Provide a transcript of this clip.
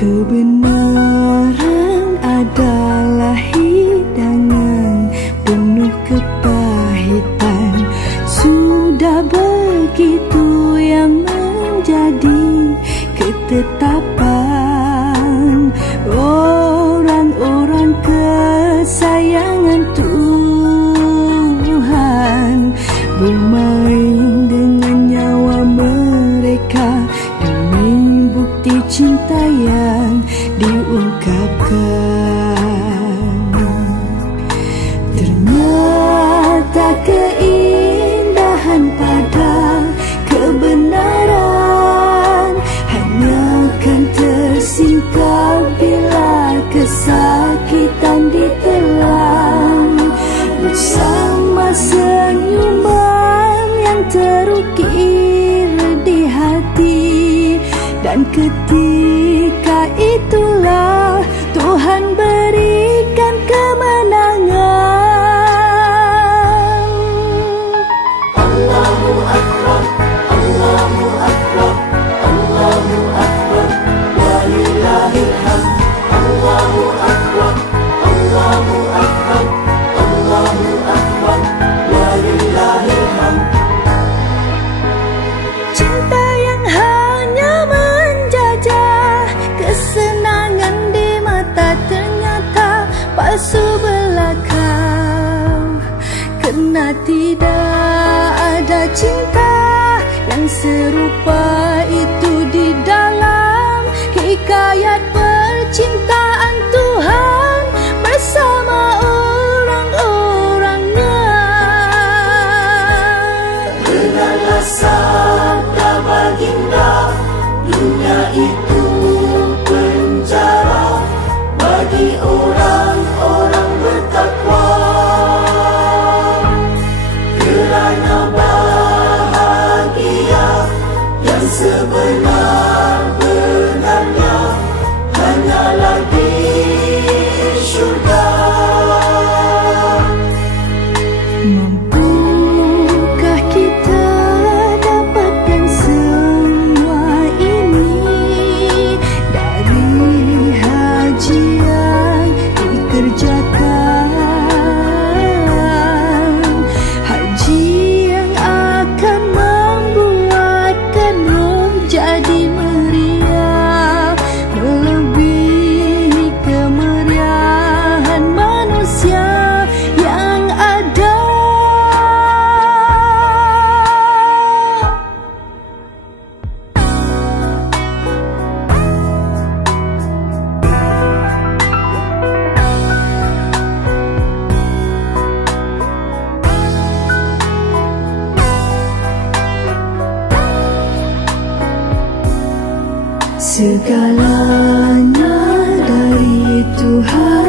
Kebenaran adalah hidangan penuh kepahitan. Sudah begitu yang menjadi ketetapan orang-orang kesayangan Tuhan bermain dengan nyawa mereka demi bukti cinta yang diungkapkan. Ternyata keindahan pada kebenaran hanya akan tersingkap bila kesakitan ditelan. Bersama senyuman yang terukir di hati, dan ketika itulah Tuhan berikan kemenangan. Allahu Akbar, Allahu Akbar, Allahu Akbar, walillahil hamd. Allahu Akbar, Allahu Akbar, Allahu Akbar, walillahil hamd. Cinta yang hanya menjajah kesenangan di mata ternyata palsu belaka, kerana tidak ada cinta yang serupa itu di dalam hikayat percintaan Tuhan bersama orang-orangnya. Dengarlah sabda baginda, dunia itu penjara bagi orang-orang bertakwa. Kerana bahagia yang sebenar-benarnya hanyalah di syurga. Mampukah kita dapatkan semua ini dari haji yang dikerjakan? Haji yang akan membuatkan roh jadi meriah, melebihi kemeriahan manusia yang ada. Segalanya dari Tuhan.